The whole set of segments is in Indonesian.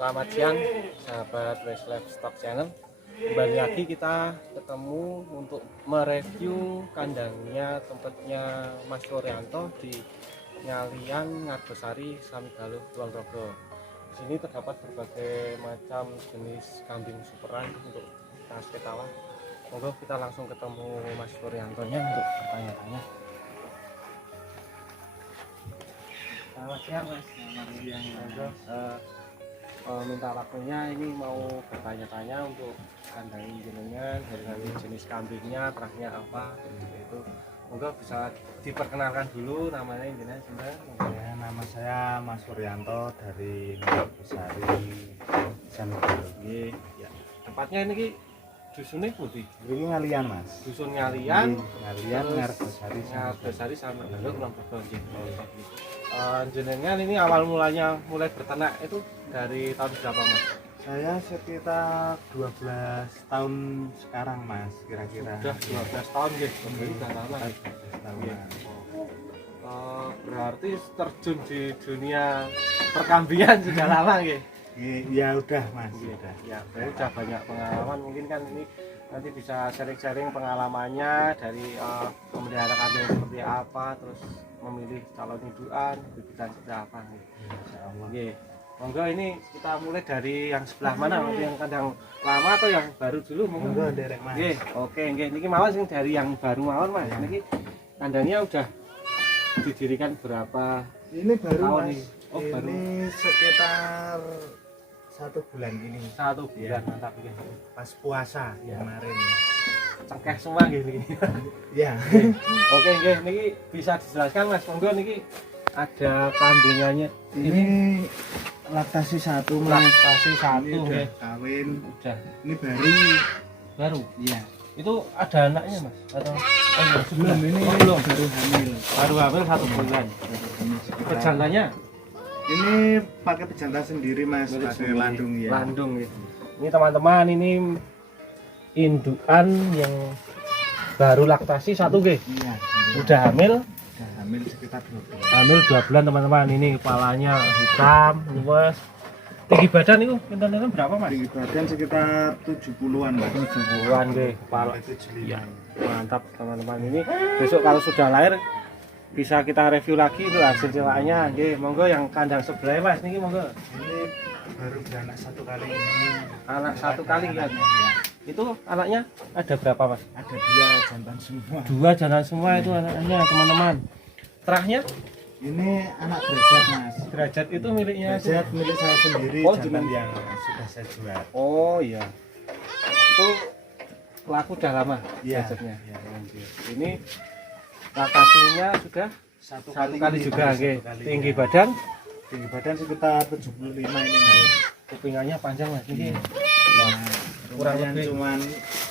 Selamat siang sahabat West Livestock Channel. Kembali lagi kita ketemu untuk mereview kandangnya tempatnya Mas Suryanto di Nyalian Ngargosari Samigaluh Kulon Progo. Di sini terdapat berbagai macam jenis kambing superan untuk kita ketawa. Monggo kita langsung ketemu Mas Suryantonya untuk bertanya-tanya. Selamat siang Mas. Selamat siang. Monggo minta waktunya ini mau bertanya-tanya untuk kandang jenengan dari jenis kambingnya, terahnya apa itu. Monggo bisa diperkenalkan dulu namanya jenengan sebenarnya. Ya, nama saya Mas Suryanto dari Ngargosari Samigaluh. Ya. Tepatnya ini dusunnya putih. Ini Ngalian, Mas. Dusun Ngalian, Ngalian Ngargosari Ngargosari Samigaluh Kulon Progo. Jenengan ini awal mulanya mulai berternak itu dari tahun berapa Mas? Saya sekitar 12 tahun sekarang, Mas, kira-kira. Sudah 12 tahun ya, sudah lama. 12 tahun. Berarti terjun di dunia perkambingan sudah lama ya? Ya udah, Mas. Udah. Ya, berarti sudah banyak pengalaman. Mungkin kan ini nanti bisa sharing-sharing pengalamannya dari memelihara kambing seperti apa, terus memilih calon indukan, bibitan seperti apa nih. Insyaallah. Monggo ini kita mulai dari yang sebelah mana, yang kandang lama atau yang baru dulu? Monggo derek, Mas. Oke, niki mawon sing dari yang baru mawon Mas. Niki kandangnya udah didirikan berapa Ini baru, tahun Mas. nih? Oh, ini baru. sekitar 1 bulan ini. 1 bulan, Ya. mantap ya. Pas puasa Ya. kemarin. Cengkeh semua gitu. Ya. Oke, niki bisa dijelaskan Mas. Monggo niki ada kambingannya. Ini laktasi 1, Mas. Laktasi 1 Ini udah nggih. kawin. Udah Ini baru. baru. Iya. Itu ada anaknya Mas atau Belum, ini belum. baru hamil. Baru hamil 1 bulan. Pejantannya Ini pakai pejantan sendiri, Mas, milik pakai sendiri. landung ya. Landung ya. Ini teman-teman, ini indukan yang baru laktasi 1 nggih. Iya. Udah hamil sekitar 2 bulan. hamil 2 bulan teman-teman. Ini kepalanya hitam, luas. Tinggi badan itu pinten-pinten berapa Mas? Tinggi badan sekitar 70-an, Mas. 70-an nggih. Kepala. 75. Ya, mantap teman-teman. Ini besok kalau sudah lahir bisa kita review lagi itu hasil cewakannya. Nggih, monggo yang kandang sebelah Mas niki monggo. Ini baru beranak 1 kali ini. Anak 1 kali kan. Ya. Itu anaknya ada berapa Mas? Ada 2 jantan semua. 2 jantan semua itu anaknya teman-teman. Terahnya Ini anak derajat, Mas. derajat itu miliknya Derajat milik saya sendiri, Oh, jantan jeneng- yang sudah saya jual. Oh iya. Itu laku udah lama Iya. derajatnya. Iya. Ini laktasinya sudah Satu satu kali ini, juga Mas, nggih. satu kali, Tinggi ya. badan, Tinggi badan sekitar 75 ini, Mas. kupingannya panjang Mas. Ini Nah, kurang lumayan lebih. cuman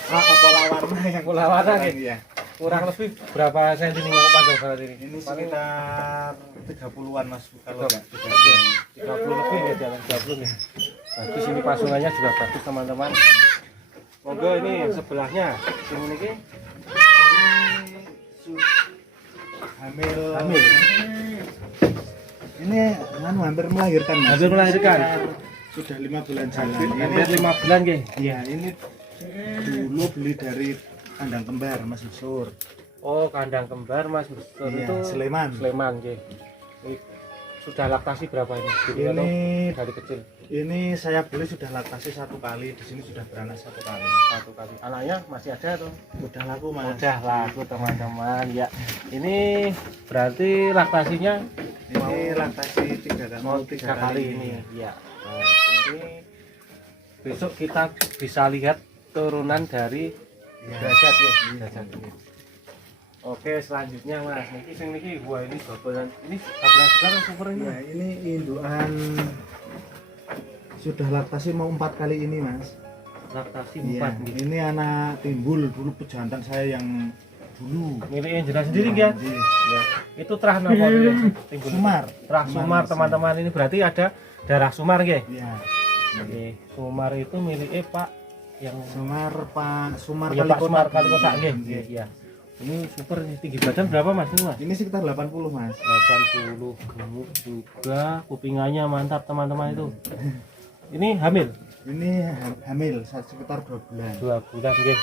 pola warna yang Pola warna, kurang, gitu. ya. kurang lebih berapa senti nih mau panjang banget ini? Ini sekitar 30-an, Mas, kalau Betul. enggak 30-an. 30 lebih ya, jalan 30 nih. Bagus, ini pasungannya juga bagus teman-teman. Monggo ini yang sebelahnya. Sini niki Ini hamil. hamil. Ini hampir melahirkan, Mas. Hampir melahirkan. Sudah 5 bulan jalan. Hampir 5 bulan nggih. Iya, ini dulu beli dari kandang kembar, Mas Sur. Oh, kandang kembar Mas Besar Iya, itu Sleman. Sleman nggih. Ini sudah laktasi berapa ini? Jadi Ini dari kecil ini saya beli sudah laktasi 1 kali, di sini sudah beranak 1 kali. 1 kali. Anaknya masih ada tuh. Udah laku, Mas. Udah laku teman-teman. Ya. Ini berarti laktasinya Ini laktasi 3 kali. mau 3 kali ini. Ya. Nah, ini besok kita bisa lihat turunan dari derajat ya. Derajat ini. Oke, selanjutnya Mas. Niki sing niki wah ini babalan. Ini babalan sekarang super ini. Ya, ini indukan sudah laktasi mau 4 kali ini, Mas. Laktasi Iya, 4 nih. ini anak timbul dulu pejantan saya yang dulu. Miliknya jelas sendiri ya. Iya. Ya. Itu terah napa ya? Timbul. Sumar. Terah Sumar teman-teman, ini berarti ada darah Sumar nggih. Iya. Oke, Sumar itu miliknya Pak yang Sumar Pak Sumar ya, Pak Sumar Kali Kalikosak nggih. Iya. Ini super nih, tinggi badan berapa Mas ini Mas? Ini sekitar 80, Mas. 80, gemuk juga, kupingannya mantap teman-teman itu. Ini hamil. Ini hamil sekitar 2 bulan. 2 bulan nggih.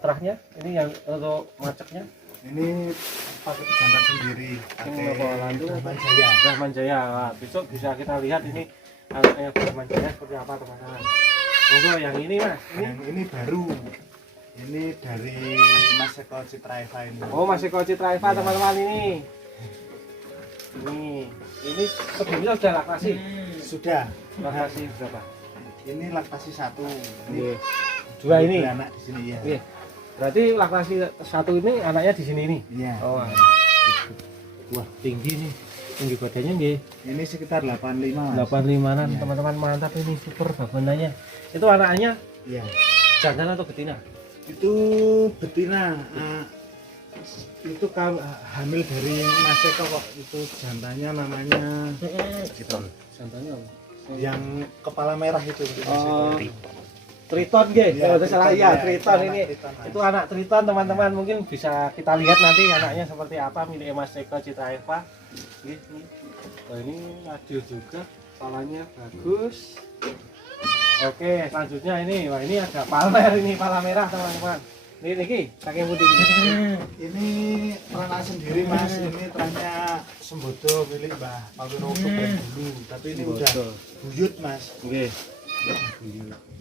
Terahnya ini yang untuk maceknya Ini pakai jantan sendiri, ini apa Landung Brahman Jaya. Brahman Jaya. Nah, besok bisa kita lihat ini anaknya Brahman Jaya seperti apa teman-teman. Monggo yang ini Mas. Yang ini baru. Ini dari Mas Eko Citra Eva ini. Oh, masih Eko Citra Eva teman-teman ini. Ini sebelumnya sudah laktasi. Sudah. Laktasi berapa? Ini laktasi 1. Ini Iya. 2 ini. anak di sini ya. Iya. Berarti laktasi 1 ini anaknya di sini ini. Iya. Oh. Wah, tinggi nih. Tinggi badannya nggih. Ini sekitar 85 Mas. 85-an Iya. teman-teman, mantap ini, super badannya. Itu anaknya Iya. jantan atau betina? Itu betina. Itu hamil dari Mas Eko kok. Itu jantannya namanya gitu. Jantannya apa? Yang kepala merah itu. Oh, Triton nggih. Iya, Kalau salah Triton, ya, ya. Triton Itu ini. anak Triton, Mas. Itu anak Triton teman-teman, mungkin bisa kita lihat nanti anaknya seperti apa milik Mas Eko Citra Eva. Nggih, nih. Oh, ini laju juga, kepalanya bagus. Oke, selanjutnya ini, wah ini ada palmer ini, pala merah teman-teman. Ini niki, saking putih ini. Ini ternak sendiri Mas. Ini terahnya Sembodo milik Mbah Pawiroso dulu. Tapi ini udah buyut Mas. Oke.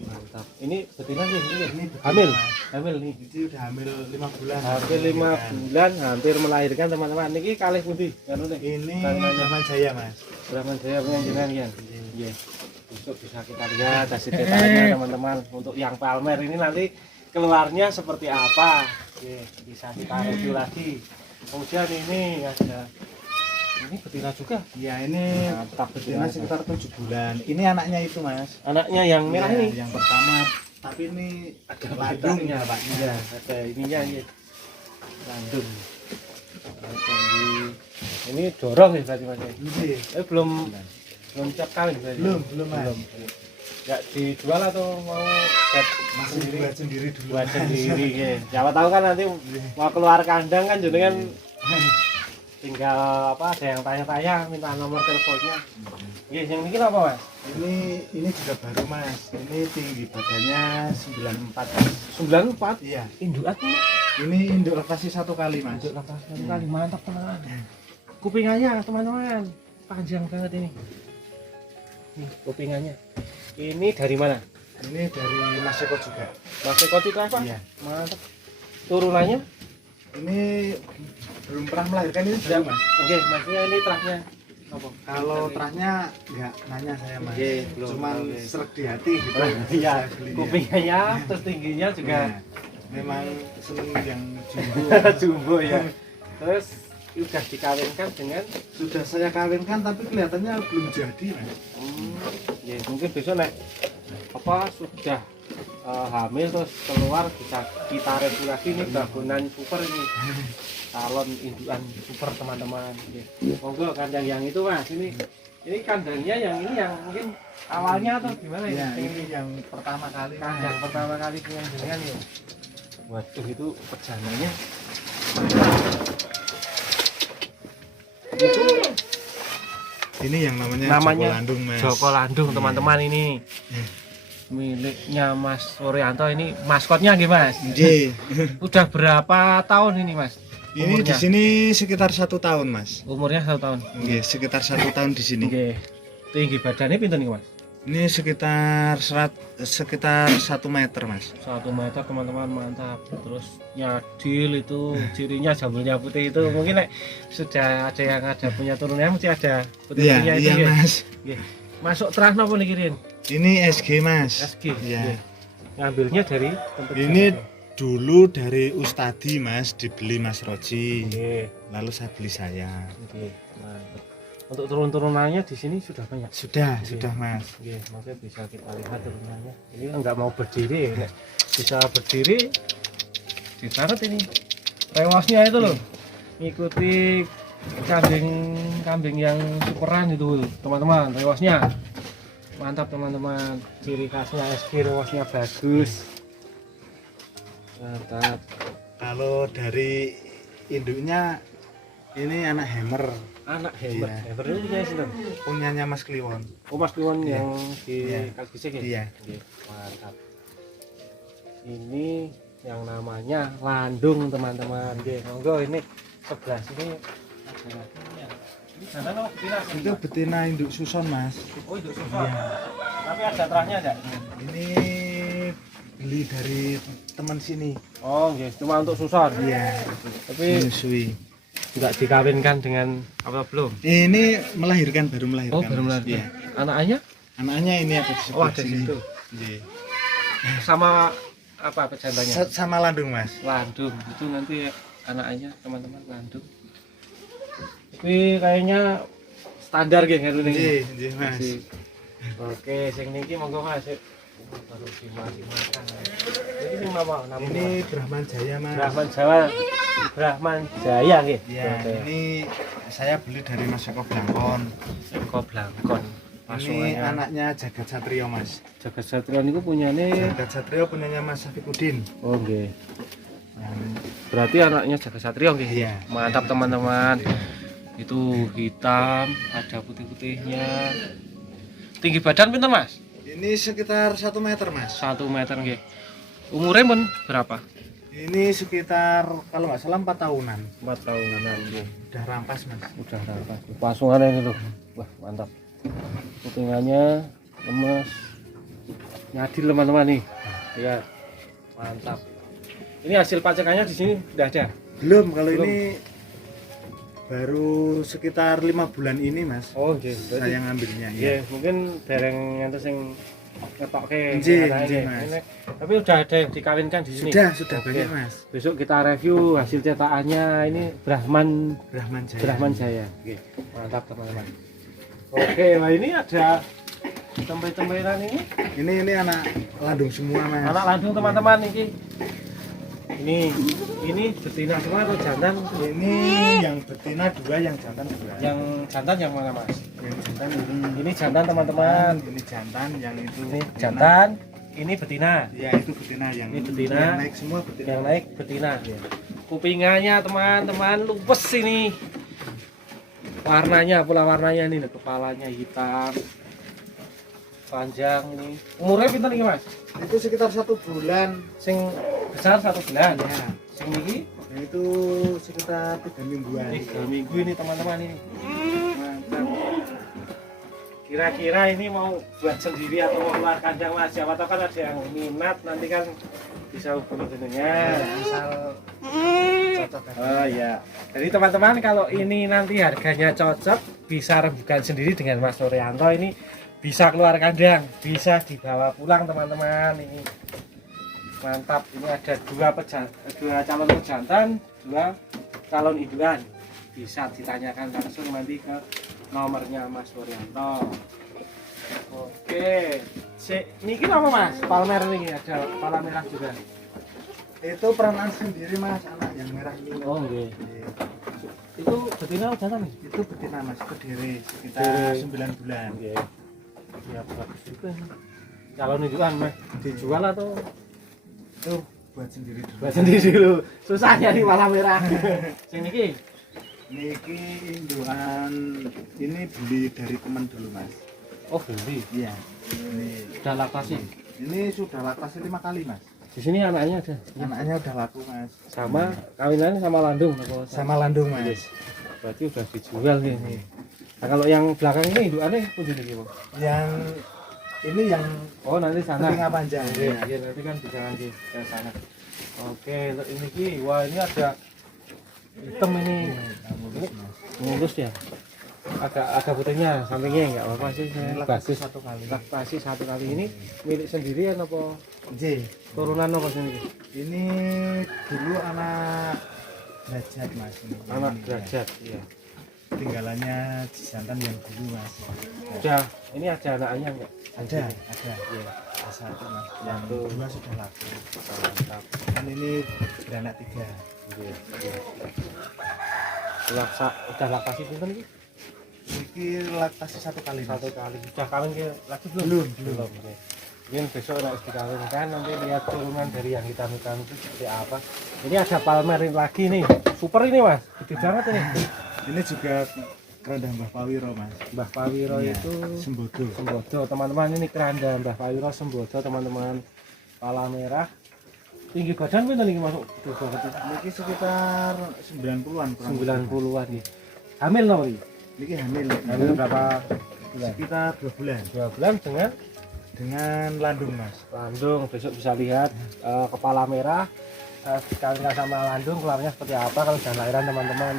Mantap. Ini betina sih ini. Ini betina, Hamil. Mas. Hamil nih. Jadi udah hamil 5 bulan. Hampir 5 bulan, hampir melahirkan teman-teman. Niki kalih pundi? Kanu nih. Ini Tandanya. Brahman Jaya Mas. Brahman Jaya punya jenengan kan. Iya. Besok bisa kita lihat hasil detailnya teman-teman. Untuk yang palmer ini nanti keluarnya seperti apa? Oke, bisa kita review lagi. Kemudian ini ada ini betina juga. Ya ini Mantap betina sekitar 7 bulan. Ini anaknya itu Mas. Anaknya yang merah Ya, ini. yang pertama. Tapi ini Ada ladung betinanya, Pak. Iya, ada ininya ini. Landung. Ini dorong ya berarti Mas. Ini Belum siap kawin berarti. belum Mas. Nggak dijual atau mau buat Masih buat sendiri dulu. buat Mas. sendiri ya. Siapa tahu kan nanti mau keluar kandang kan jenengan tinggal apa ada yang tanya-tanya minta nomor teleponnya. Iya, yang ini apa Mas? Ini juga baru Mas. Ini tinggi badannya 94. 94 Iya. indukan nih. Ini induk laktasi 1 kali Mas. Induk laktasi satu kali, mantap teman-teman. Kupingannya teman-teman panjang banget ini. Nih kupingannya. Ini dari mana? Ini dari Mas Eko juga. Mas Eko Citra Eva? Iya. Mantap. Turunannya? Ini belum pernah melahirkan ini sudah Mas. Oke, maksudnya ini terahnya apa? Kalau terahnya nggak nanya saya Mas. Oke, belum. Cuman Oke. seret di hati gitu. Iya, Saya belinya. kupingannya terus tingginya juga Iya. Memang seneng yang jumbo. jumbo ya. Terus udah dikawinkan dengan Sudah saya kawinkan tapi kelihatannya belum jadi Mas. ya mungkin besok nek apa sudah hamil terus keluar bisa kita review lagi nih bangunan super ini calon indukan super teman-teman. Monggo kandang yang itu Mas, ini kandangnya yang ini yang mungkin awalnya atau gimana Ya, ya? ini yang pertama kali Kandang pertama kali punya jenengan ya. Waduh, itu perjananya itu Ini yang namanya namanya Joko Landung Mas. Joko Landung teman-teman ini miliknya Mas Suryanto. Ini maskotnya gimana Mas? J. Udah berapa tahun ini Mas? Ini di sini sekitar 1 tahun Mas. Umurnya 1 tahun. Nggih, sekitar 1 tahun di sini. Oke. Tinggi badannya pinten nih Mas? Ini sekitar 1 meter Mas. 1 meter teman-teman, mantap. Terus nyadil itu cirinya jambulnya putih itu mungkin sudah ada yang ada punya turunnya mesti ada putih-putihnya itu Iya ya. Mas. Nggih. Masuk terah napa nih kirin? Ini SG Mas. SG. Iya. Nggih. Ngambilnya dari tempat Ini dulu dari Ustadi Mas, dibeli Mas Roji. Nggih. Lalu saya beli saya. Oke, mantap. Untuk turun-turunannya di sini sudah banyak. Sudah Oke. Mas. Oke, maksudnya bisa kita lihat turunannya. Ini enggak mau berdiri, nek bisa berdiri disaret ini. Rewasnya itu loh. Ngikuti kambing yang superan itu, teman-teman. Rewasnya mantap teman-teman. Ciri khasnya SG, rewasnya bagus. Mantap. Kalau dari induknya Ini anak hammer. Anak hebat. Iya. Hebat itu punya sinten? Punyanya Mas Kliwon. Oh, Mas Kliwon Iya. yang di Iya. Kalgisik ya? Iya. Oke, mantap. Ini yang namanya landung teman-teman. Oke, monggo ini sebelah sini ada lakinya. Ini jantan apa betina? Itu betina induk suson, Mas. Oh, itu susah. Iya. Tapi ada terahnya enggak? Ini beli dari teman sini. Oh, nggih, cuma untuk susun. Iya. Tapi Menyusui. enggak dikawinkan dengan apa belum? Ini melahirkan, baru melahirkan. Oh, baru Mas. melahirkan. Iya. Anaknya? Anaknya ini ada di Oh, sebelah ada di sini. situ. Iya. Sama apa pejantannya? Sama landung, Mas. Landung. Itu nanti anaknya teman-teman landung. Tapi kayaknya standar gitu kan ini. Iya, iya, Mas. Masih. Oke, sing niki monggo Mas. Baru dimakan. Ini sing apa namanya? Ini Brahman Jaya, Mas. Brahman Jawa. Brahman Jaya nggih. Iya, ini saya beli dari Mas Eko Blangkon. Eko Blangkon. Ini anaknya Jagat Satrio, Mas. Jagat Satrio niku punyane. Jagat Satrio punyanya Mas Syafiquddin. Oh nggih. Berarti anaknya Jagat Satrio nggih. Iya. Mantap teman-teman. Itu hitam, ada putih-putihnya. Tinggi badan pinten, Mas? Ini sekitar 1 meter, Mas. 1 meter nggih. Umurnya pun berapa? Ini sekitar kalau nggak salah 4 tahunan. 4 tahunan nggih. Udah rampas, Mas. Udah rampas. Pasungannya ini loh. Wah, mantap. Putingannya lemes. Nyadil teman-teman nih. Lihat. Mantap. Ini hasil pacekannya di sini udah ada. Belum, kalau Belum. ini baru sekitar 5 bulan ini, Mas. Oh, nggih. Saya ngambilnya ya. Iya, mungkin dereng ngantos sing ngetokke. Nggih, anake. nggih, Mas. Ini- Tapi udah ada yang dikawinkan di sini. Sudah Oke. banyak, Mas. Besok kita review hasil cetakannya. Ini Brahman Brahman Jaya. Jaya. Oke, mantap teman-teman. Oke, nah ini ada tempe-tempean ini. Ini anak landung semua, Mas. Anak landung teman-teman ini. Ini betina semua atau jantan? Ini yang betina 2, yang jantan 2. Yang jantan yang mana, Mas? Yang jantan ini. Ini jantan teman-teman. Ini jantan, yang itu. Ini jantan, ini betina. Ya, itu betina yang Ini betina. Yang naik semua betina. Yang naik betina. Kupingannya teman-teman luwes ini. Warnanya, pula warnanya ini, kepalanya hitam, panjang ini. Umurnya pinter nih, Mas? Itu sekitar 1 bulan. Sing besar 1 bulan. Ya. Sing ini Nah, itu sekitar 3 mingguan. 3 minggu ini teman-teman ini. Mantap. Kira-kira ini mau buat sendiri atau mau keluar kandang, Mas? Siapa tahu kan ada yang minat, nanti kan bisa hubungi tentunya. Asal cocok kan. Oh iya. Jadi teman-teman kalau ini nanti harganya cocok, bisa rembukan sendiri dengan Mas Suryanto, ini bisa keluar kandang, bisa dibawa pulang teman-teman ini. Mantap. Ini ada dua calon pejantan, 2 calon indukan. Bisa ditanyakan langsung nanti ke nomornya Mas Suryanto. Oke. Niki apa, Mas? Palmer ini ada kepala merah juga. Itu peranan sendiri, Mas, anak yang merah ini. Oh, nggih. Iya. Itu betina atau jantan nih? Itu betina, Mas, kediri sekitar Kediri. 9 bulan. Oke. Ya bagus juga. Calon indukan, Mas. Dijual atau Itu buat sendiri dulu. buat sendiri dulu? Susah nyari warna merah. Sing niki. Niki indukan ini beli dari teman dulu, Mas. Oh, beli. Iya. Ini Udah laktasi. sudah laktasi 5 kali, Mas. Di sini anaknya ada. Anaknya udah laku, Mas. Sama kawinannya sama landung apa? Sama landung, Mas. Berarti udah dijual nih. Nah, kalau yang belakang ini indukannya pun jadi gimana? Yang ini yang Oh, nanti sana. telinga panjang. Iya, iya, nanti kan bisa nanti ke sana. Oke, untuk ini Ki, wah ini ada hitam ini. Mulus, Mas. Mulus ya. Agak putihnya, sampingnya enggak apa-apa sih. Ini Bagus. 1 kali. Laktasi 1 kali ini milik sendirian apa J. turunan apa sendiri? Ini dulu anak derajat, Mas. Anak Ini, derajat, iya. ya. Tinggalannya di jantan yang dulu, Mas. Udah, ini ada anaknya enggak? Ada. Iya. Ada 1, Mas. Yang Satu. 2 sudah laku. Mantap. Kan ini beranak 3. Iya, iya. Udah laktasi pinten iki? Ini laktasi 1 kali, Mas. 1 kali. Udah kawin ke lagi belum? Belum. Oke. Mungkin besok harus dikawinkan, nanti lihat turunan dari yang hitam-hitam itu seperti apa. Ini ada palmer lagi nih, super ini Mas, gede banget ini. Ini juga keranda Mbah Pawiro mas. Mbah Pawiro Iya, itu Sembodo. Sembodo teman-teman, ini keranda Mbah Pawiro Sembodo teman-teman, kepala merah. Tinggi badan pinten iki masuk Niki sekitar 90-an. 90-an nih. Hamil napa iki? Niki hamil. Hamil berapa bulan? Sekitar 2 bulan. 2 bulan Dengan landung mas. landung. Besok bisa lihat kepala merah sekali sama landung keluarnya seperti apa kalau sudah lahiran teman-teman.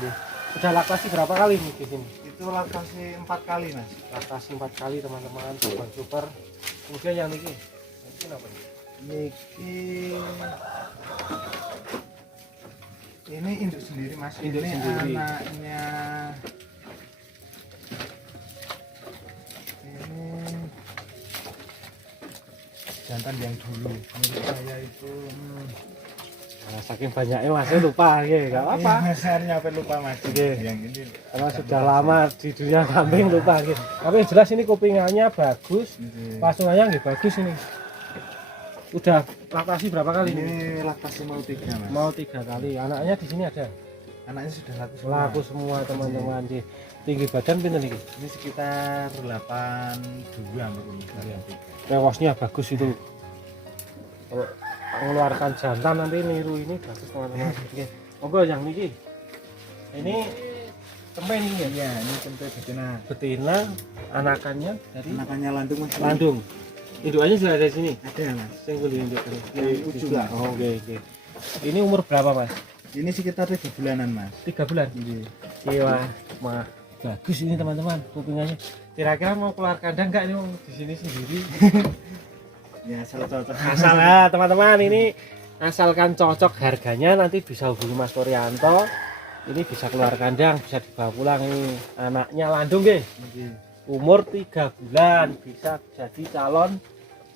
Sudah laktasi berapa kali nih di sini? Itu laktasi 4 kali mas. Laktasi 4 kali teman-teman, super. Kemudian yang niki apa nih? Niki ini induk sendiri mas. Induk ini sendiri. Anaknya ini jantan yang dulu. Menurut saya itu Nah, saking banyaknya masih lupa ya, nggak apa-apa. saya nyampe lupa mas. Oke. Yang ini Karena sudah lama di dunia kambing lupa gitu. Tapi yang jelas ini kupingannya bagus, ini, pasungannya nggih bagus ini. Udah laktasi berapa kali ini? ini laktasi mau 3 mas. Mau 3 kali. Anaknya di sini ada. Anaknya sudah laku semua. Laku semua teman-teman. Di tinggi badan pinten iki? Ini sekitar 82 mungkin. Rewosnya bagus itu. Kalau mengeluarkan jantan nanti niru ini bagus teman-teman. Oke. Monggo yang niki. Ini tempe ini ya. Iya, ini tempe betina. Betina anakannya dari Anakannya landung mas. landung. Indukannya sudah ada di sini. Ada mas. Saya beli induk ini. Yang ujung. Juga. Oh, oke. Ini umur berapa mas? Ini sekitar 3 bulanan mas. 3 bulan. Iya, wah, bagus ini teman-teman kupingannya. Kira-kira mau keluar kandang nggak ini di sini sendiri? Ya asal cocok. Asal ya teman-teman, ini asalkan cocok harganya nanti bisa hubungi Mas Puryanto. Ini bisa keluar kandang, bisa dibawa pulang ini. Anaknya landung nggih. Umur 3 bulan, bisa jadi calon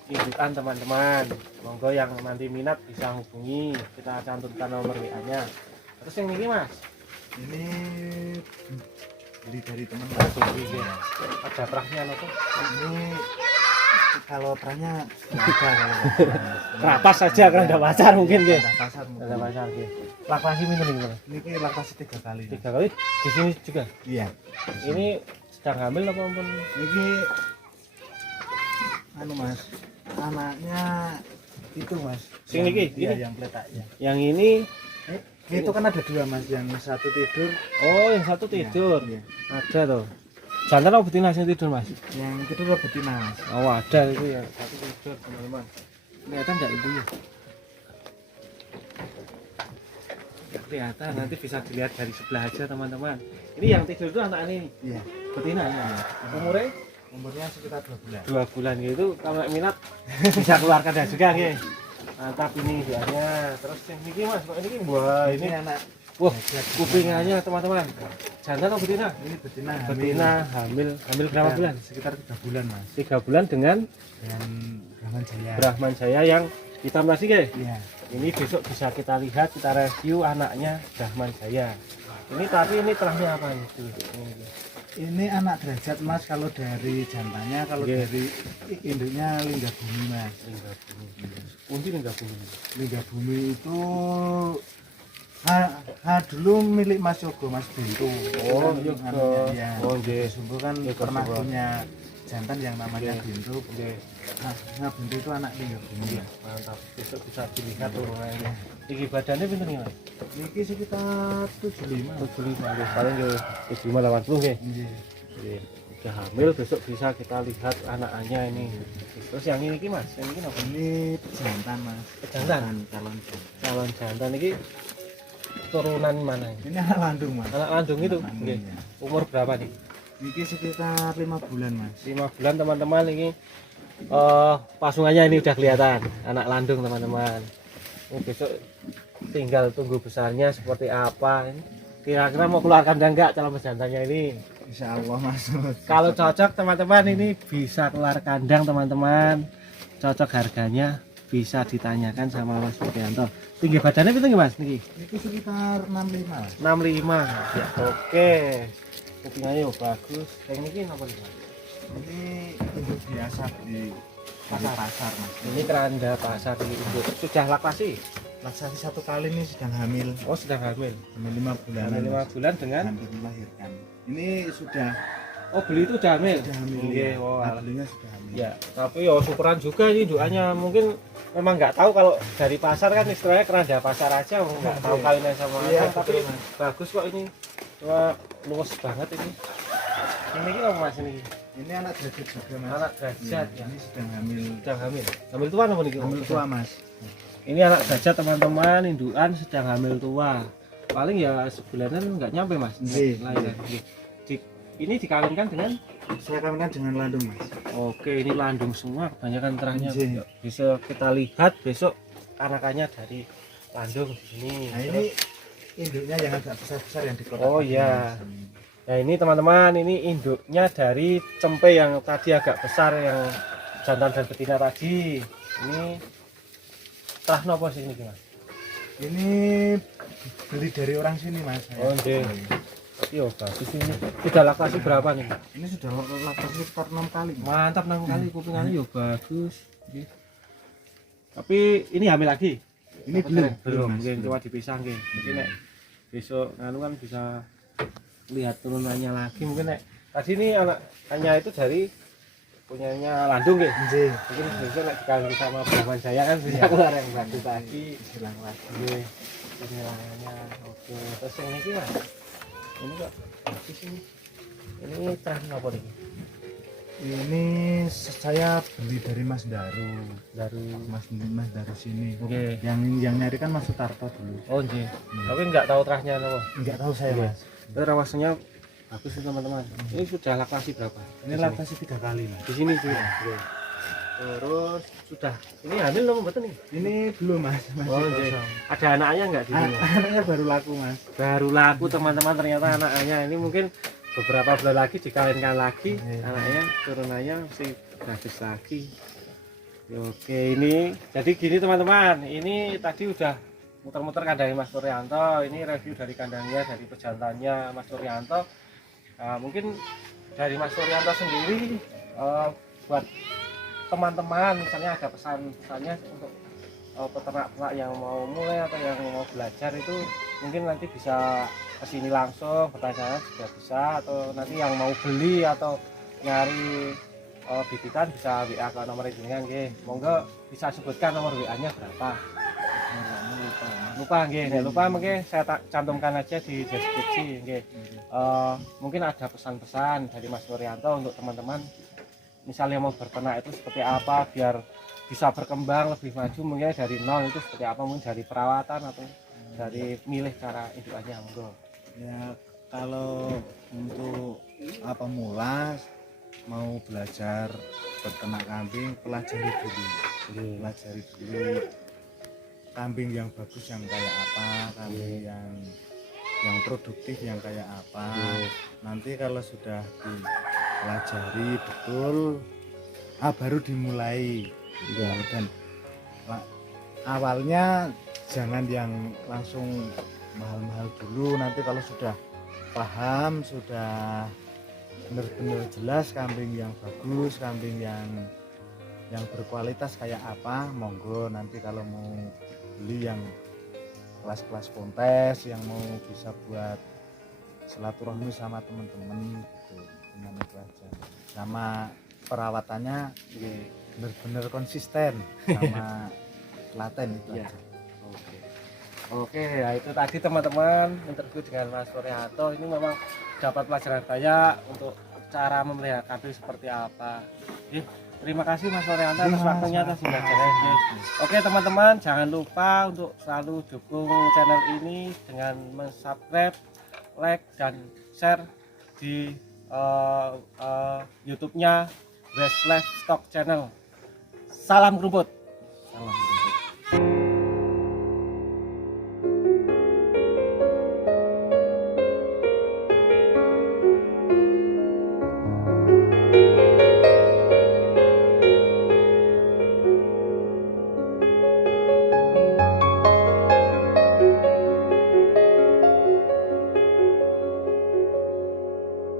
indukan teman-teman. Monggo yang nanti minat bisa hubungi, kita cantumkan nomor WA-nya. Terus yang ini mas, Ini beli dari teman oh, mas. beli ya. Ada perahnya loh tuh. Ini kalau perahnya nggak ada kalau Kerapas saja kan ada pasar mungkin deh. ada pasar Ada mungkin. pasar deh. Laktasi minum ini mas. Ini laktasi 3 kali. 3 kali di sini juga. Iya. Ini sedang hamil apa pun? Ini anu mas, anaknya itu mas. Sing niki, Iya, ini? yang peletak ya. Yang ini, Itu kan ada 2 mas, yang satu tidur. oh yang satu tidur. Iya. Ada tuh. Jantan apa betina yang tidur mas? Yang tidur betina mas. Oh ada itu ya, satu tidur teman-teman. Kelihatan nggak itu ya? Nggak kelihatan, nanti bisa dilihat dari sebelah aja teman-teman. Ini yang tidur itu anak ini, Iya. betina ya. Umurnya Umurnya sekitar 2 bulan. 2 bulan gitu. Kalau minat bisa keluarkan dan juga nih. Mantap ini biarnya. Terus yang ini mas, ini wah Ini ini anak. wah kupingannya teman-teman. Jantan atau betina? Ini betina. Betina hamil berapa bulan? Sekitar 3 bulan mas. 3 bulan dengan Dan Brahman Jaya. Brahman Jaya yang hitam tadi guys. Iya. Ini besok bisa kita lihat, kita review anaknya Brahman Jaya. Ini tapi ini terahnya apa nih? Ini anak derajat mas, kalau dari jantannya, kalau Oke. dari induknya Lingga Bumi mas. Lingga bumi. Kunci lingga bumi. Lingga Bumi itu dulu milik Mas Yogo, Mas Bintu. Oh, Kan Yogo. anunya, ya. Oh, nggih. Sumbu kan Yogo pernah Sumbu. punya jantan yang namanya Oke. Bintu. Oke, Nah, Bintu itu anak Lingga Bumi. iya, mantap. Besok bisa dilihat turunannya. Tinggi badannya pinter nih mas? Ini sekitar 75. 75, nggih. Paling ke 75 80 nggih. Iya. Oke, udah hamil besok bisa kita lihat anaknya ini. Terus yang ini mas, yang ini apa? Ini jantan mas. Jantan? Calon jantan. Calon jantan ini turunan mana ini? Ini anak landung mas. Anak landung itu, Anak landung, nggih. ya. Umur berapa nih? Ini sekitar 5 bulan mas. 5 bulan teman-teman ini. Pasungannya ini udah kelihatan anak landung teman-teman. Ini besok tinggal tunggu besarnya seperti apa. Ini kira-kira mau keluar kandang enggak calon pejantannya ini? Insya Allah mas. Kalau cocok teman-teman ini bisa keluar kandang teman-teman. Cocok harganya bisa ditanyakan sama Mas Puryanto. Tinggi badannya itu mas niki? Ini sekitar 65 mas. 65. Ya, oke. Kupingnya bagus. Yang ini apa nih mas? Ini induk biasa di Pasar. pasar mas. Ini keranda pasar ini induk. Sudah laktasi? laktasi 1 kali nih sedang hamil. Oh, sedang hamil. Hamil 5 bulan. Hamil 5 bulan dengan hampir melahirkan. Ini sudah beli itu udah hamil. sudah hamil. Iya, Ya. oh, Nah, belinya sudah hamil. ya, tapi ya syukuran juga ini doanya. Mungkin memang nggak tahu kalau dari pasar kan istilahnya keranda pasar aja nggak tahu kawinnya sama Iya, anak, tapi betul, Mas. bagus kok ini. Cuma luas banget ini. Ini apa Mas ini? Ini anak derajat juga, Mas. Anak derajat Iya, ya. ini sedang hamil. Sedang hamil. Hamil tua apa nih? Hamil tua, Mas. Ini anak derajat teman-teman, indukan sedang hamil tua. Paling ya sebulanan nggak nyampe Mas. Iya. Lahiran. Ini dikawinkan dengan Saya kawinkan dengan landung, Mas. Oke, ini landung semua, kebanyakan terahnya. Iya. Bisa kita lihat besok anakannya dari landung di sini. Nah, ini induknya yang agak besar-besar yang di kotak. Oh, iya. Nah, ini teman-teman, ini induknya dari cempe yang tadi agak besar, yang jantan dan betina tadi. Ini terah nopo sih ini Mas? Ini beli dari orang sini, Mas. Oh, iya. Iya, bagus ini. Sudah laktasi berapa nih? Ini sudah laktasi sekitar 6 kali, Mas. Mantap 6 kali kupingannya ya bagus. Nggih. Tapi ini hamil lagi? Ini belum, Mas. Mungkin coba dipisah nggih. Mungkin nek besok nganu kan bisa lihat turunannya lagi. Mungkin nek tadi ini anaknya itu dari punyanya landung nggih. Nggih. Mungkin besok nek dikawin sama Brahman Jaya kan bisa keluar yang bagus lagi. Silang lagi. Nggih. Ini layannya. Oke. Terus yang ini Mas. Ini kok bagus ini. Ini tahan apa nih? Ini saya beli dari Mas Daru. Dari Mas Daru sini. Oke. Yang nyari kan Mas Sutarto dulu. Oh, nggih. Tapi nggak tahu terahnya apa. Enggak tahu saya, Iya. Mas. Itu rawasnya bagus nih teman-teman. Ini sudah laktasi berapa? Ini laktasi 3 kali, Mas. Di sini juga. Terus sudah. Ini hamil loh betul nih. Ini belum, Mas. Masih Oh, nggih. kosong. Ada anaknya nggak di sini? Anaknya baru laku, Mas. Baru laku teman-teman, ternyata anaknya ini mungkin beberapa bulan lagi dikawinkan lagi. Iya. Anaknya turunannya mesti bagus lagi. Oke, ini jadi gini teman-teman. Ini tadi udah muter-muter kandangnya Mas Suryanto. Ini review dari kandangnya, dari pejantannya Mas Suryanto. Nah, mungkin dari Mas Suryanto sendiri buat teman-teman misalnya ada pesan-pesannya untuk peternak-peternak yang mau mulai atau yang mau belajar itu mungkin nanti bisa kesini langsung bertanya juga bisa, atau nanti yang mau beli atau nyari bibitan bisa WA ke nomor ini nggih. Monggo bisa sebutkan nomor WA-nya berapa. Lupa nggih, nek lupa mungkin saya cantumkan aja di deskripsi nggih. Mungkin ada pesan-pesan dari Mas Suryanto untuk teman-teman misalnya mau berternak itu seperti apa biar bisa berkembang lebih maju, mungkin dari nol itu seperti apa, mungkin dari perawatan atau dari milih cara indukannya monggo. Ya, kalau untuk apa mula mau belajar beternak kambing, pelajari dulu. Pelajari dulu kambing yang bagus yang kayak apa, kambing yang produktif yang kayak apa. Nanti kalau sudah dipelajari betul, baru dimulai. Ya, dan awalnya jangan yang langsung mahal-mahal dulu. Nanti kalau sudah paham, sudah benar-benar jelas kambing yang bagus, kambing yang berkualitas kayak apa, monggo. Nanti kalau mau beli yang kelas-kelas kontes, yang mau bisa buat silaturahmi sama teman-teman gitu, cuman itu aja. Sama perawatannya benar-benar konsisten sama telaten itu Ya. aja. Oke, ya itu tadi teman-teman interview dengan Mas Suryanto. Ini memang dapat pelajaran banyak untuk cara memelihara kambing seperti apa. Terima kasih Mas Suryanto atas waktunya, atas pembelajarannya. Oke teman-teman, jangan lupa untuk selalu dukung channel ini dengan subscribe, like, dan share di YouTube-nya West Livestock Channel. Salam rumput. Salam.